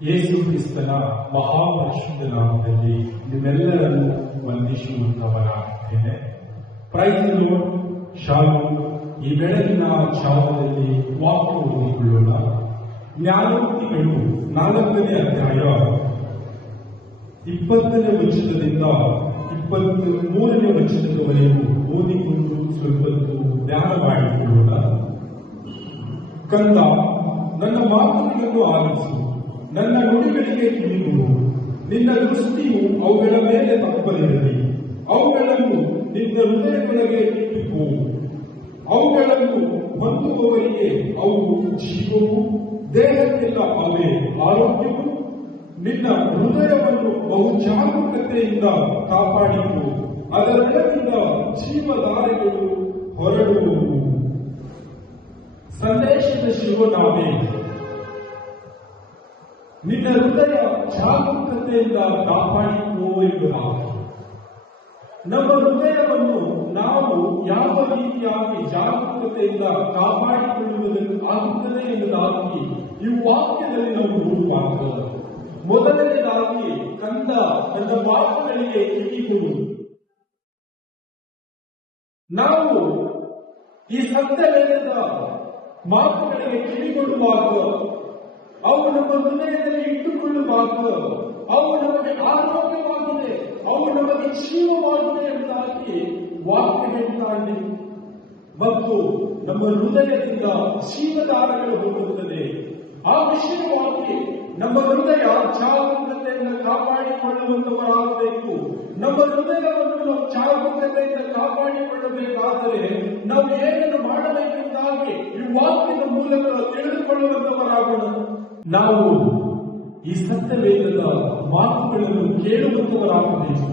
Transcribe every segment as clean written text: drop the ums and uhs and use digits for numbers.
ಯೇಸು ಕ್ರಿಸ್ತನ ಮಹಾಪರಿಶುದ್ಧ ನಾಮದಲ್ಲಿ ನಿಮ್ಮೆಲ್ಲರನ್ನು ವಂದಿಸುವಂತವರಾಗಿದ್ದೇನೆ. Praise the Lord. ಶಾಲೋಮ್. ಈ ಬೆಳಗಿನ ಜಾವದಲ್ಲಿ ವಾಕ್ಯ ಓದಿಕೊಳ್ಳೋಣ. ನ್ಯಾಯೋಕ್ತಿಗಳು 4ನೇ ಅಧ್ಯಾಯ 20ನೇ ವಚನದಿಂದ 23ನೇ ವಚನದವರೆಗೂ ಓದಿಕೊಂಡು ಸ್ವಲ್ಪ ಧ್ಯಾನ ಮಾಡಿಕೊಳ್ಳೋಣ. ಕಂದ, ನನ್ನ ಮಾತುಗಳನ್ನು ಆಲಿಸು, ನನ್ನ ನುಡಿಗಳಿಗೆ ಕಿವಿಗೊಡು. ನಿನ್ನ ದೃಷ್ಟಿಯು ಅವುಗಳ ಮೇಲೆ ತಪ್ಪದಿರಲಿ. ಅವುಗಳನ್ನು ನಿನ್ನ ಹೃದಯದೊಳಗೆ ಇಟ್ಟುಕೋ. ಅವುಗಳನ್ನು ಹೊಂದುವವರಿಗೆ ಅವು ಜೀವವು, ದೇಹಕ್ಕೆಲ್ಲ ಅವೇ ಆರೋಗ್ಯವು. ನಿನ್ನ ಹೃದಯವನ್ನು ಬಹು ಜಾಗರೂಕತೆಯಿಂದ ಕಾಪಾಡಿಕೊ, ಅದರೊಳಗಿಂದ ಜೀವಧಾರೆಗಳು ಹೊರಡುವವು. ಸಂದೇಶದ ಶಿವನಾಮೆ. ನಿನ್ನ ಹೃದಯ ಜಾಗರೂಕತೆಯಿಂದ ಕಾಪಾಡಿಕೋ ಎಂಬುದಾಗಿ. ನಮ್ಮ ಹೃದಯವನ್ನು ನಾವು ಯಾವ ರೀತಿಯಾಗಿ ಜಾಗರೂಕತೆಯಿಂದ ಕಾಪಾಡಿಕೊಳ್ಳುವುದನ್ನು ಆಗುತ್ತದೆ ಎಂಬುದಾಗಿ ಈ ವಾಕ್ಯದಲ್ಲಿ ನಾವು ನೋಡುವಾಗ, ಮೊದಲನೇದಾಗಿ ಕಂದ, ನನ್ನ ಮಾತುಗಳಿಗೆ ಕಿವಿಗೊಡು. ನಾವು ಈ ಸತ್ಯವೇದದ ಮಾತುಗಳಿಗೆ ಕಿವಿಗೊಡುವಾಗ, ಅವು ನಮ್ಮ ಹೃದಯದಲ್ಲಿ ಇಟ್ಟುಕೊಳ್ಳುವಾಗ, ಅವು ನಮಗೆ ಆರೋಗ್ಯವಾಗಿದೆ, ಅವು ನಮಗೆ ಜೀವವಾಗಿದೆ ಎಂಬುದಾಗಿ ವಾಕ್ಯ ಹೇಳ್ತಾನೆ. ಮತ್ತು ನಮ್ಮ ಹೃದಯದಿಂದ ಜೀವಧಾರಗಳು ಹೋಗುತ್ತದೆ. ಆ ವಿಷಯವಾಗಿ ನಮ್ಮ ಹೃದಯ ಜಾಗರೂಕತೆಯಿಂದ ಕಾಪಾಡಿಕೊಳ್ಳುವಂತವರಾಗಬೇಕು. ನಮ್ಮ ಹೃದಯವನ್ನು ನಾವು ಜಾಗರೂಕತೆಯಿಂದ ಕಾಪಾಡಿಕೊಳ್ಳಬೇಕಾದರೆ ನಾವು ಏನನ್ನು ಮಾಡಬೇಕೆಂದಾಗಿ ಈ ವಾಕ್ಯದ ಮೂಲಕ ತಿಳಿದುಕೊಳ್ಳುವಂತವರಾಗೋಣ. ನಾವು ಈ ಸತ್ಯವೇದದ ಮಾತುಗಳನ್ನು ಕೇಳುವಂತವರಾಗಬೇಕು,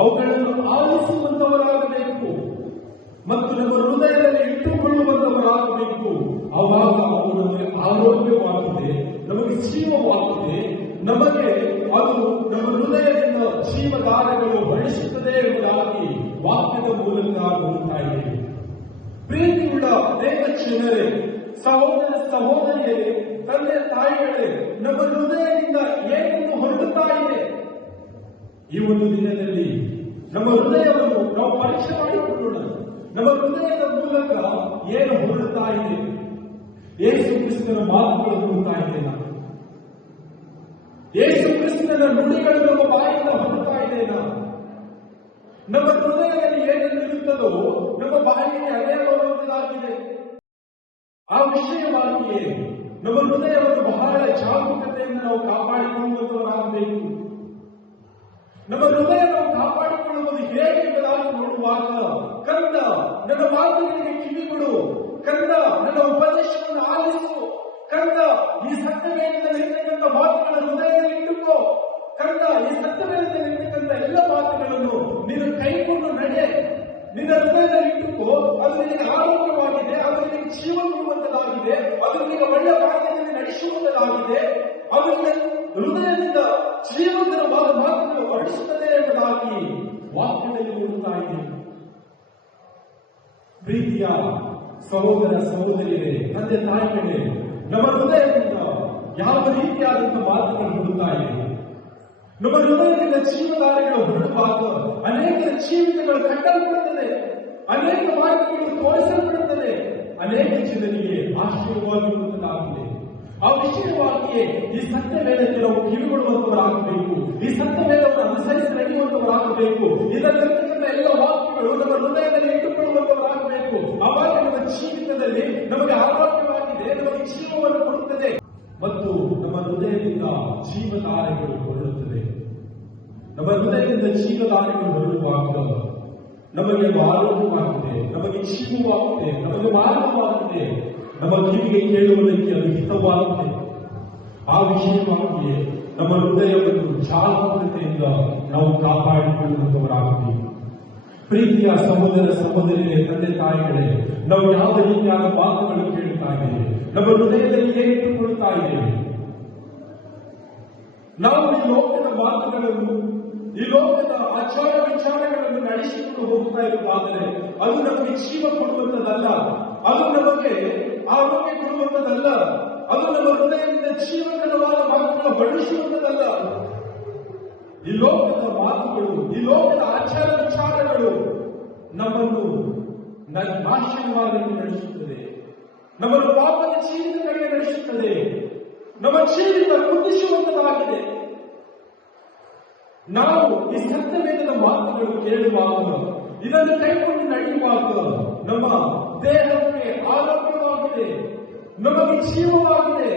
ಅವುಗಳನ್ನು ಆಲಿಸುವಂತವರಾಗಬೇಕು ಮತ್ತು ನಮ್ಮ ಹೃದಯದಲ್ಲಿ ಇಟ್ಟುಕೊಳ್ಳುವಂತವರಾಗಬೇಕು. ಆವಾಗ ಅವು ನಮಗೆ ಆರೋಗ್ಯವಾಗಿದೆ, ನಮಗೆ ಜೀವವಾಗಿದೆ, ನಮಗೆ ಅದು ನಮ್ಮ ಹೃದಯದಿಂದ ಜೀವಧಾರೆಗಳು ಹೊರಡಿಸುತ್ತದೆ ಎಂಬುದಾಗಿ ವಾಕ್ಯದ ಮೂಲಕ ನೋಡ್ತಾ ಇದ್ದೇವೆ. ಪ್ರೀತಿಯುಳ್ಳ ಅನೇಕ ಜನರೇ, ಸಹೋದರ ಸಹೋದರಿಯರೇ, ತಂದೆ ತಾಯಿಗಳೇ, ನಮ್ಮ ಹೃದಯದಿಂದ ಏನನ್ನು ಹೊರಡುತ್ತಾ ಇದೆ? ಈ ಒಂದು ದಿನದಲ್ಲಿ ನಮ್ಮ ಹೃದಯವನ್ನು ನಾವು ಪರೀಕ್ಷೆ ಮಾಡಿಕೊಳ್ಳೋಣ. ನಮ್ಮ ಹೃದಯದ ಮೂಲಕ ಏನು ಹೊರಡುತ್ತಾ ಇದೆ? ಯೇಸು ಕ್ರಿಸ್ತನ ಮಾತುಗಳು ಹೊರಡ್ತಾ ಇದೆನಾ? ಯೇಸು ಕ್ರಿಸ್ತನ ನುಡಿಗಳು ನಮ್ಮ ಬಾಯಿಂದ ಹೊರಡ್ತಾ ಇದೆನಾ? ನಮ್ಮ ಹೃದಯದಲ್ಲಿ ಏನೆಂದು ಇರುತ್ತದೋ ನಮ್ಮ ಬಾಯಿಗೆ ಅದೇ ಬರುವುದಾಗಿದೆ. ಆ ವಿಷಯವಾಗಿಯೇ ನಮ್ಮ ಹೃದಯವನ್ನು ಬಹಳ ಜಾಗರೂಕತೆಯಿಂದ ನಾವು ಕಾಪಾಡಿಕೊಳ್ಳುವಂತವರಾಗಬೇಕು. ನಮ್ಮ ಹೃದಯ ನಾವು ಕಾಪಾಡಿಕೊಳ್ಳುವುದು ಹೇಗೆ ಎಂಬುದಾಗಿ ನೋಡುವಾಗ, ಕಂದ, ನನ್ನ ಮಾತುಗಳಿಗೆ ಕಿವಿಗೊಡು. ಕಂದ, ನನ್ನ ಉಪದೇಶವನ್ನು ಆಲಿಸು. ಕಂದ, ಈ ಸತ್ಯವೇದದಲ್ಲಿ ಇರ್ತಕ್ಕಂಥ ಮಾತುಗಳನ್ನು ಹೃದಯದಲ್ಲಿ ಇಟ್ಟುಕೋ. ಕಂದ, ಈ ಸತ್ಯವೇದದಲ್ಲಿ ಇರ್ತಕ್ಕಂಥ ಎಲ್ಲ ಮಾತುಗಳನ್ನು ನೀನು ಕೈಕೊಂಡು ನಡೆ. ನಿನ್ನ ಹೃದಯದಲ್ಲಿ ಇಟ್ಟುಕೋ. ಅದು ನಿನಗೆ ಆರೋಗ್ಯವಾಗಿದೆ, ಅದು ನಿನಗೆ ಜೀವ ಕೊಡುವಂತದಾಗಿದೆ, ಅದು ನಿನಗೆ ಒಳ್ಳೆಯ ಮಾರ್ಗದಲ್ಲಿ ನಡೆಸುವಂತದಾಗಿದೆ, ಅದು ನಿನ್ನ ಹೃದಯದಿಂದ ಜೀವಂತವಾದ ಮಾತುಗಳು ಹೊರಡಿಸುತ್ತದೆ ಎಂಬುದಾಗಿ ವಾಕ್ಯದಲ್ಲಿ ನೋಡುತ್ತಾ ಇದೆ. ಪ್ರೀತಿಯ ಸಹೋದರ ಸಹೋದರಿಯರೇ, ತಂದೆ ತಾಯಿಗಳೇ, ನಮ್ಮ ಹೃದಯದಿಂದ ಯಾವ ರೀತಿಯಾದಂತಹ ಮಾತುಗಳು ಹೊರಡುತ್ತಾ ಇದೆ? ನಮ್ಮ ಹೃದಯದಿಂದ ಜೀವಧಾರೆಗಳು ಹೊರಡುವಾಗ ಅನೇಕ ಜೀವಿತಗಳು ಕಟ್ಟಲ್ಪಡುತ್ತದೆ, ಅನೇಕ ಮಾರ್ಗಗಳು ತೋರಿಸಲ್ಪಡುತ್ತದೆ, ಅನೇಕ ಜನರಿಗೆ ಆಶ್ಚರ್ಯವಾಗಿರುವಂತದ್ದಾಗಿದೆ. ಆ ವಿಷಯವಾಗಿಯೇ ಈ ಸತ್ಯವೇದಕ್ಕೆ ನಾವು ಕಿವಿಗೊಡುವಂತವರಾಗಬೇಕು. ಈ ಸತ್ಯವೇದವನ್ನು ಅನುಸರಿಸಿ ನಡೆಯುವಂತವರಾಗಬೇಕು. ಇದರಲ್ಲಿರ್ತಕ್ಕಂಥ ಎಲ್ಲ ವಾಕ್ಯಗಳು ನಮ್ಮ ಹೃದಯದಲ್ಲಿ ಇಟ್ಟುಕೊಳ್ಳುವಂತವರಾಗಬೇಕು. ಆವಾಗ ನಮ್ಮ ಜೀವಿತದಲ್ಲಿ ನಮಗೆ ಆರೋಗ್ಯವಾಗಿದೆ, ನಮಗೆ ಜೀವವನ್ನು ಕೊಡುತ್ತದೆ ಮತ್ತು ನಮ್ಮ ಹೃದಯದಿಂದ ಜೀವಧಾರೆಗಳು ಹೊರಡುತ್ತದೆ. ನಮ್ಮ ಹೃದಯದಿಂದ ಜೀವಧಾರೆಗಳು ಹೊರಡುವಾಗ ನಮಗೆ ಆರೋಗ್ಯವಾಗಿದೆ, ನಮಗೆ ಜೀವವಾಗಿದೆ, ನಮಗೆ ಮಾರ್ಗವಾಗಿದೆ, ನಮ್ಮ ಕಿವಿಗೆ ಕೇಳುವುದಕ್ಕೆ ಅದು ಹಿತವಾಗಿದೆ. ಆ ವಿಷಯವಾಗಿಯೇ ನಮ್ಮ ಹೃದಯವನ್ನು ಜಾಗರೂಕತೆಯಿಂದ ನಾವು ಕಾಪಾಡಿಕೊಳ್ಳುವಂತವರಾಗಬೇಕು. ಪ್ರೀತಿಯ ಸಹೋದರ ಸಹೋದರಿಯರೇ, ತಂದೆ ತಾಯಿಗಳೇ, ನಾವು ಯಾವ ರೀತಿಯಾದ ಮಾತುಗಳು ಕೇಳುತ್ತಾ ಇದ್ದೇವೆ? ನಮ್ಮ ಹೃದಯದಲ್ಲಿ ಏನಿಟ್ಟುಕೊಳ್ತಾ ಇದ್ದೇವೆ? ನಾವು ಈ ಲೋಕದ ಮಾತುಗಳನ್ನು, ಈ ಲೋಕದ ಆಚಾರ ವಿಚಾರಗಳನ್ನು ನಡೆಸಿಕೊಂಡು ಹೋಗ್ತಾ ಇರುವುದಾದರೆ ಅದು ನಮಗೆ ಜೀವ ಕೊಡುವಂತದಲ್ಲ, ಅದು ನಮಗೆ ಆರೋಗ್ಯ ಕೊಡುವಂತದಲ್ಲ, ಅದು ನಮ್ಮ ಹೃದಯದಿಂದ ಜೀವಕರವಾದ ಮಾತುಗಳು ಬಳಸುವಂತದಲ್ಲ. ಈ ಲೋಕದ ಮಾತುಗಳು, ಈ ಲೋಕದ ಆಚಾರ ವಿಚಾರಗಳು ನಮ್ಮನ್ನು ನಾಶಮಾರ್ಗಕ್ಕೆ ನಡೆಸುತ್ತದೆ, ನಮ್ಮನ್ನು ಪಾಪದ ಜೀವಿತ ಕಡೆಗೆ ನಡೆಸುತ್ತದೆ, ನಮ್ಮ ಜೀವಿತ ಕುಂದಿಸುವಂತದಾಗಿದೆ. ನಾವು ಈ ಸತ್ಯವೇದದ ಮಾತುಗಳು ಕೇಳುವಾಗ, ಇದನ್ನು ಕೈಕೊಂಡು ನಡೆಯುವಾಗ ನಮ್ಮ ದೇಹಕ್ಕೆ ಆರೋಗ್ಯವಾಗಿದೆ, ನಮಗೆ ಜೀವವಾಗಿದೆ,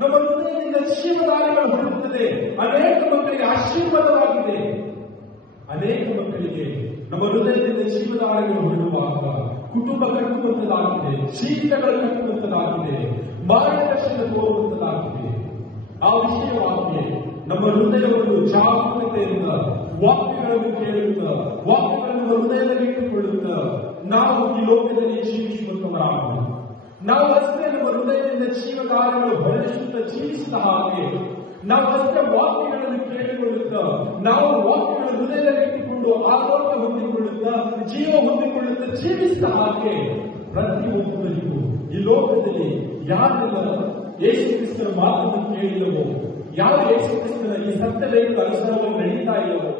ನಮ್ಮ ಹೃದಯದಿಂದ ಜೀವದಾರಿಗಳು ಹೊರಡುತ್ತದೆ. ಅನೇಕ ಮಕ್ಕಳಿಗೆ ಆಶೀರ್ವಾದವಾಗಿದೆ. ಅನೇಕ ಮಕ್ಕಳಿಗೆ ನಮ್ಮ ಹೃದಯದಿಂದ ಜೀವದಾರಿಗಳು ಹೊರಡುವಾಗ ಕುಟುಂಬ ಕಟ್ಟುವಂತದಾಗಿದೆ, ಜೀವಿತಗಳು ಕಟ್ಟುವಂತದಾಗಿದೆ, ಮಾರ್ಗದರ್ಶನ ತೋರುವಂತದಾಗಿದೆ. ಆ ವಿಷಯವಾಗಿ ನಮ್ಮ ಹೃದಯವನ್ನು ಜಾಗರೂಕತೆಯಿಂದ ವಾಕ್ಯಗಳನ್ನು ಕೇಳುತ್ತಾ, ವಾಕ್ಯಗಳನ್ನು ಹೃದಯದಲ್ಲಿ ಇಟ್ಟುಕೊಳ್ಳುತ್ತಾ ನಾವು ಈ ಲೋಕದಲ್ಲಿ ಜೀವಿಸುವಂತವರಾಗುವುದು. ನಾವು ಅಷ್ಟೇ ನಮ್ಮ ಹೃದಯದಿಂದ ಜೀವದಾರಿಗಳು ಹೊರಡಿಸುತ್ತಾ ಜೀವಿಸಿದ ಹಾಗೆ, ನಾವು ಅಷ್ಟೇ ವಾಕ್ಯಗಳನ್ನು ಕೇಳಿಕೊಳ್ಳುತ್ತಾ, ನಾವು ವಾಕ್ಯಗಳ ಹೃದಯದಲ್ಲಿ ಇಟ್ಟುಕೊಂಡು ಆರೋಗ್ಯ ಹೊಂದಿಕೊಳ್ಳುತ್ತಾ, ಜೀವ ಹೊಂದಿಕೊಳ್ಳುತ್ತಾ ಜೀವಿಸಿದ ಹಾಗೆ ಪ್ರತಿಯೊಬ್ಬರಿಗೂ ಈ ಲೋಕದಲ್ಲಿ ಯಾರೆಲ್ಲ ಯೇಸು ಕ್ರಿಸ್ತನ ಮಾತನ್ನು ಕೇಳಿದವೋ, ಯಾವ ಯೇಸು ಕ್ರಿಸ್ತನ ಈ ಸತ್ಯವೇದದ ಅನುಸಾರವಾಗಿ ನಡೀತಾ ಇಲ್ಲವೋ,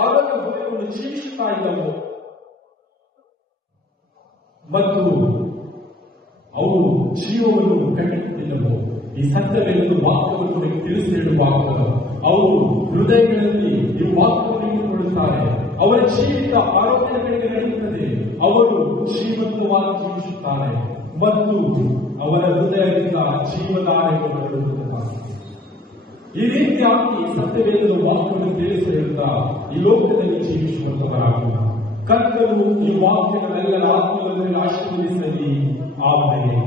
ಆರೋಗ್ಯ ಹೊಂದಿಕೊಂಡು ಜೀವಿಸುತ್ತಾ ಇಲ್ಲವೋ ಮತ್ತು ಅವರು ಜೀವವನ್ನು ಕಂಡುಕೊಂಡಿಲ್ಲವೋ, ಈ ಸತ್ಯವೇದದ ವಾಕ್ಯವನ್ನು ತಿಳಿಸಿ ಹೇಳುವಾಗ ಅವರು ಹೃದಯಗಳಲ್ಲಿ ಈ ವಾಕ್ಯವನ್ನು ಇಟ್ಟುಕೊಳ್ಳುತ್ತಾರೆ. ಅವರ ಜೀವಿತ ಆರೋಗ್ಯದ ಕಡೆಗೆ ನಡೆಯುತ್ತದೆ, ಅವರು ಜೀವಂತವಾಗಿ ಜೀವಿಸುತ್ತಾರೆ ಮತ್ತು ಅವರ ಹೃದಯದಿಂದ ಜೀವದಾರಿಗಳು ಹೊರಡುತ್ತಾರೆ. ಈ ರೀತಿಯಾಗಿ ಸತ್ಯವೇದದ ವಾಕ್ಯವನ್ನು ತಿಳಿಸಿ ಹೇಳುತ್ತಾ ಈ ಲೋಕದಲ್ಲಿ ಜೀವಿಸುವಂತವರಾಗುವ ಕರ್ತನು ಈ ವಾಕ್ಯಗಳೆಲ್ಲರ ಆತ್ಮದಲ್ಲಿ ಆಶೀರ್ವದಿಸಲಿ. ಆಮೆನ್.